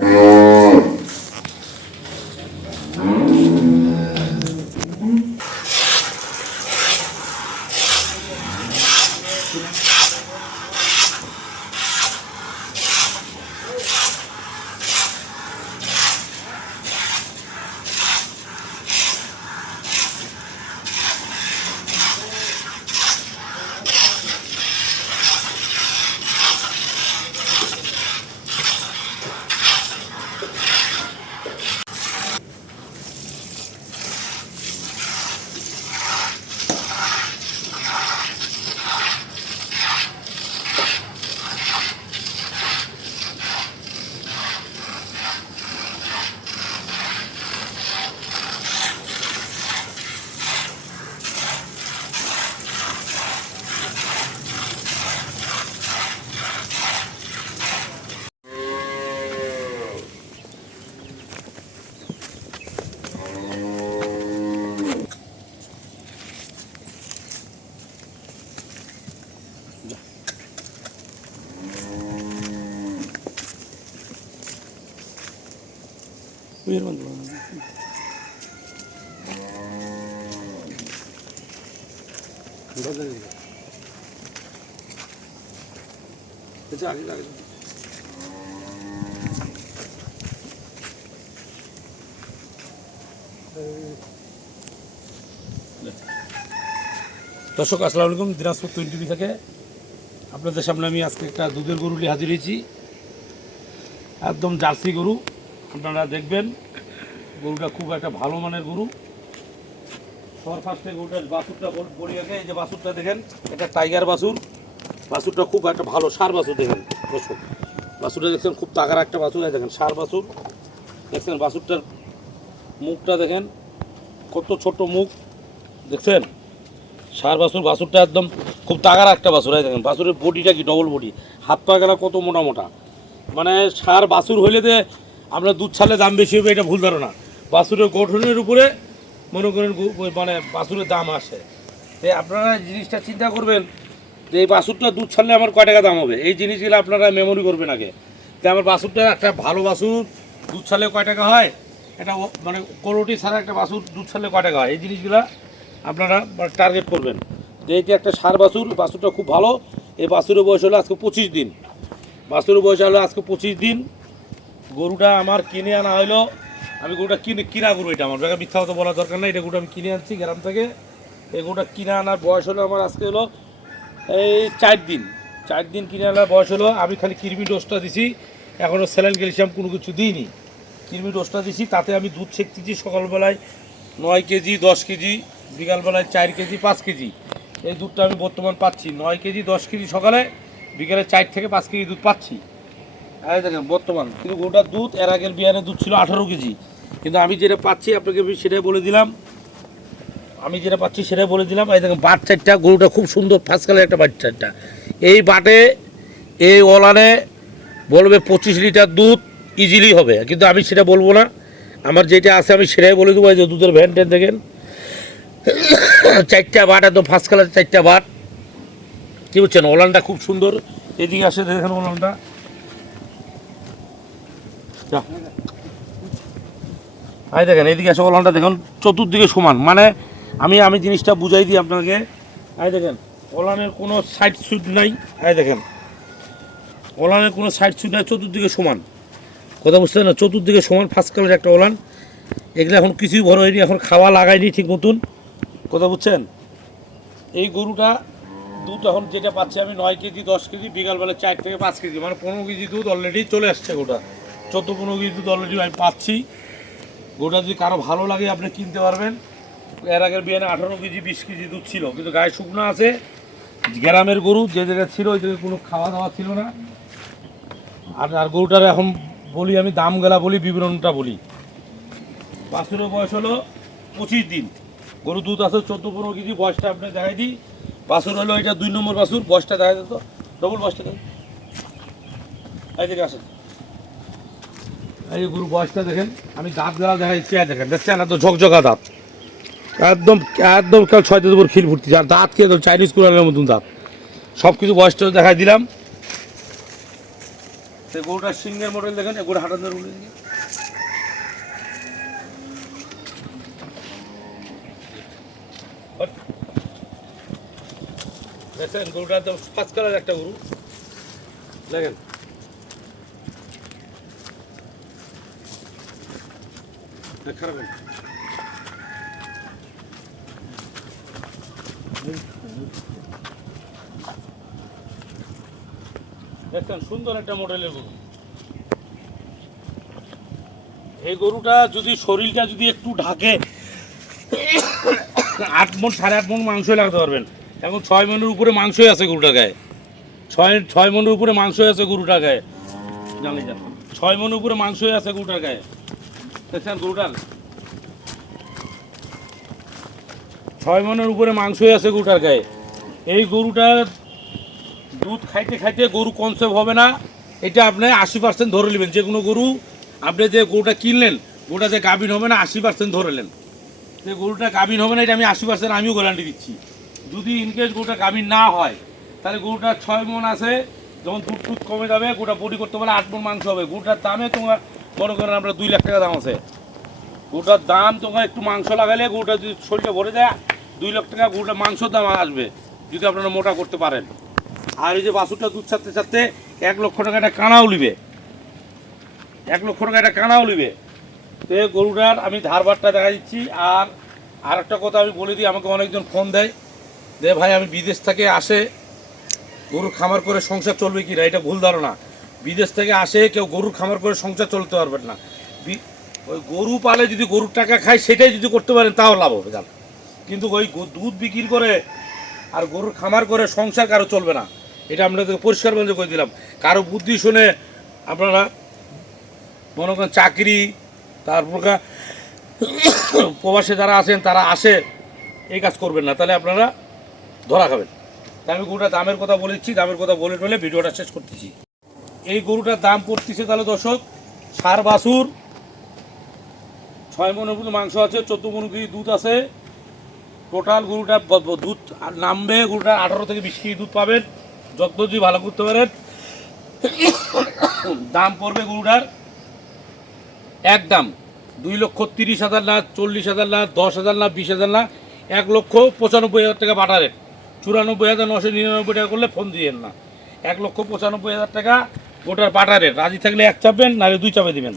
No. Bana. দর্শক, আসসালামু আলাইকুম। দিনাজপুর টোয়েন্টি থেকে আপনাদের সামনে আমি আজকে একটা দুধের গরু নিয়ে হাজির হয়েছি। একদম জার্সি গরু। আপনারা দেখবেন, গরুটা খুব একটা ভালো মানের গরু। সবার ফার্স্টে গরুটার বাছুরটা বল- আগে, এই যে বাছুরটা দেখেন, এটা টাইগার বাছুর। বাছুরটা খুব একটা ভালো সার বাছুর দেখেন, দর্শক। বাছুরটা দেখছেন, খুব তাগার একটা বাছুর দেখেন, সার বাছুর। দেখছেন, বাছুরটার মুখটা দেখেন, কত ছোট মুখ। দেখছেন? সার বাছুর, বাছুরটা একদম খুব তাগার একটা বাছুর হয় দেখেন। বাছুরের বডিটা কি ডবল বডি হাত পা গেলা কত মোটা মোটা। মানে সার বাছুর হইলে যে আপনার দুধ ছালে দাম বেশি হবে, এটা ভুল ধারণা। বাছুরের গঠনের উপরে মনে করেন মানে বাছুরের দাম আসে। তো আপনারা জিনিসটা চিন্তা করবেন যে এই বাছুরটা দুধ ছাড়লে আমার কয় টাকা দাম হবে? এই জিনিসগুলো আপনারা মেমোরি করবেন আগে। যে আমার বাছুরটা একটা ভালো বাছুর দুধ ছাড়লে কয় টাকা হয়? এটা মানে করোটি ছাড়া একটা বাছুর দুধ ছাড়লে কয় টাকা হয়? এই জিনিসগুলো আপনারা মানে টার্গেট করবেন। যে যে একটা সার বাছুর বাছুরটা খুব ভালো, এই বাছুরের বয়স হলো আজকে পঁচিশ দিন। বাছুরের বয়স হলো আজকে পঁচিশ দিন। গরুটা আমার কিনে আনা হইল। আমি গরুটা কিনে কিনা গরু এটা আমার। মিথ্যা কথা বলার দরকার নাই। এটা গরুটা আমি কিনে আনছি গ্রাম থেকে। এই গরুটা কিনে আনার বয়স হলো আমার আজকে হলো এই চার দিন। চার দিন কিনে আনার বয়স হলো। আমি খালি কিরমি ডোজটা দিছি। এখনও স্যালাইন ক্যালসিয়াম কোনো কিছু দিইনি। কিরমি ডোজটা দিছি। তাতে আমি দুধ ছেঁকতেছি সকালবেলায় নয় কেজি, দশ কেজি, বিকালবেলায় চার কেজি, পাঁচ কেজি। এই দুধটা আমি বর্তমান পাচ্ছি। নয় কেজি, দশ কেজি সকালে, বিকালে চার থেকে পাঁচ কেজি দুধ পাচ্ছি। এই দেখেন, বর্তমান। কিন্তু গোটার দুধ, এর আগের বিয়ানের দুধ ছিল আঠারো কেজি। কিন্তু আমি যেটা পাচ্ছি, আপনাকে সেটাই বলে দিলাম। আমি যেটা পাচ্ছি, সেটাই বলে দিলাম। এই দেখেন বাট চারটা গরুটা খুব সুন্দর ফার্স্ট কালার একটা বাট চারটা এই বাটে, এই ওলানে বলবে পঁচিশ লিটার দুধ ইজিলি হবে। কিন্তু আমি সেটা বলব না। আমার যেটা আছে, আমি সেটাই বলে দেবো। এই যে দুধের ভ্যান ট্যান দেখেন। চারটা বাট, একদম ফার্স্ট কালার চারটা বাট। কী বলছেন? ওলানটা খুব সুন্দর। এদিকে আসে দেখেন ওলানটা। এই দেখেন, এইদিকে আসে, ওলানটা দেখুন, চতুর্দিকে সমান। মানে আমি আমি জিনিসটা বুঝাই দিই আপনাকে। এই দেখেন, ওলানের কোনো সাইড সুইট নাই। এই দেখেন, ওলানের কোনো সাইড সুইট নাই, চতুর্দিকে সমান। কথা বুঝতে না? চতুর্দিকে সমান ফার্স্ট কালার একটা ওলান। এগুলো এখন কিছুই বড় হয়নি, এখন খাওয়া লাগায়নি ঠিক মতন। কথা বুঝছেন? এই গরুটা দুধ এখন যেটা পাচ্ছি আমি নয় কেজি, দশ কেজি, বিকালবেলা চার থেকে পাঁচ কেজি মানে পনেরো কেজি দুধ অলরেডি চলে আসছে গোটা চোদ্দ পনেরো কেজি দুধ অলরেডি আমি পাচ্ছি। গোটা যদি কারও ভালো লাগে, আপনি কিনতে পারবেন। এর আগের বিয়ানে আঠারো কেজি, বিশ কেজি দুধ ছিল, কিন্তু গায়ে শুকনো আছে। গ্রামের গরু, যে জায়গায় ছিল, ওই জায়গায় কোনো খাওয়া দাওয়া ছিল না। আর আর গরুটার এখন বলি, আমি দাম গেলা বলি, বিবরণটা বলি। বাছুরের বয়স হলো পঁচিশ দিন। গরু দুধ আছে চোদ্দ পনেরো কেজি, বয়সটা আপনি দেখাই দিই। বাছুর হলো এটা দুই নম্বর বাছুর, বয়সটা দেখা যেত ডবল বয়সটা দেখেন এই দিকে আসেন। এই গরু বয়সটা দেখেন, আমি দাঁত গেলা দেখাই চেয়ে দেখেন, দেখছেন? এত ঝকঝকা দাঁত। একদম একদম কেউ ছয় দিন উপর খিল ফুটছে আর দাঁত কে একদম চাইনিজ কুড়ালের মতন দাঁত। সব কিছু বয়সটা দেখাই দিলাম। তো গরুটার সিংহের মডেল দেখেন গরু হাঁটানোর মডেল দেখেন। গরুটা তো পাঁচ কালার একটা গরু। দেখেন। হ্যাঁ, খারাপ না। সুন্দর একটা মডেলের গরু। এই গরুটা যদি শরীরটা যদি একটু ঢাকে আট মন সাড়ে আট মন মাংস লাগাতে পারবেন। এখন ছয় মনের উপরে মাংসই আছে গরুটা গায়ে। ছয় ছয় মনের উপরে মাংসই আছে গরুটা গায়ে। জানি জান ছয় মনের উপরে মাংসই আছে গরুটার গায়ে। গরুটার ছয় মনের উপরে মাংসই আছে গরুটার গায়ে। এই গরুটার দুধ খাইতে খাইতে গরু কনসেপ্ট হবে না। এটা আপনি আশি পার্সেন্ট ধরে নেবেন। যে কোনো গরু, আপনি যে গরুটা কিনলেন, গরুটা যে গাভিন হবে না, আশি পার্সেন্ট ধরে নেন। যে গরুটা গাভিন হবে না, এটা আমি আশি পার্সেন্ট আমিও গ্যারান্টি দিচ্ছি। যদি ইনকেস গরুটা গাভিন না হয়, তাহলে গরুটা ছয় মন আছে, যখন দুধ টুধ কমে যাবে গোটা বডি করতে পারলে আট মন মাংস হবে। গরুটার দামে তোমার মনে করেন আমরা দুই লাখ টাকা দাম আছে। গরুটার দাম তোমার একটু মাংস লাগালে গরুটা যদি শরীরটা ভরে যায়, দুই লাখ টাকা গরুটার মাংসর দাম আসবে, যদি আপনারা মোটা করতে পারেন। আর এই যে বাছুরটা দুধ ছাড়তে ছাড়তে এক লক্ষ টাকা একটা কানাও লিবে এক লক্ষ টাকা একটা কানাও লিবে তো এই গরুটার আমি ধারবারটা দেখা দিচ্ছি। আর আর একটা কথা আমি বলে দিই, আমাকে অনেকজন ফোন দেয় যে, ভাই, আমি বিদেশ থেকে আসে গরুর খামার করে সংসার চলবে কি না? এটা ভুল ধারণা। বিদেশ থেকে আসে, কেউ গরুর খামার করে সংসার চলতে পারবেন না। ওই গরু পালে যদি গরুর টাকা খায়, সেটাই যদি করতে পারেন, তাও লাভ হবে, জান। কিন্তু ওই দুধ বিক্রি করে আর গরুর খামার করে সংসার কারও চলবে না। এটা আপনাদের পরিষ্কার বন্ধ করে দিলাম। কারও বুদ্ধি শুনে আপনারা মনে করেন চাকরি, তারপর প্রবাসে যারা আছেন, তারা আসে, এই কাজ করবেন না। তাহলে আপনারা ধরা খাবেন। আমি গরুটার দামের কথা বলেছি দামের কথা বলে টলে ভিডিওটা শেষ করতেছি। এই গরুটার দাম পড়তেছে তাহলে দর্শক, সার, বাছুর, ছয় মনের মতো মাংস আছে, চোদ্দ মন কেজি দুধ আছে। টোটাল গরুটা দুধ নামবে, গরুটা আঠারো থেকে বিশ কেজি দুধ পাবেন। যত্ন যদি ভালো করতে পারেন। দাম পড়বে গরুটার এক দাম, দুই লক্ষ তিরিশ হাজার না, চল্লিশ হাজার না, দশ হাজার না, বিশ হাজার না, এক লক্ষ পঁচানব্বই হাজার টাকা বাটা চুরানব্বই হাজার নশো নিরানব্বই টাকা করলে ফোন দিয়েন না। এক লক্ষ পঁচানব্বই হাজার টাকা গোটার বাটারের রাজি থাকলে এক চাপবেন নাহলে দুই চাপে দিবেন।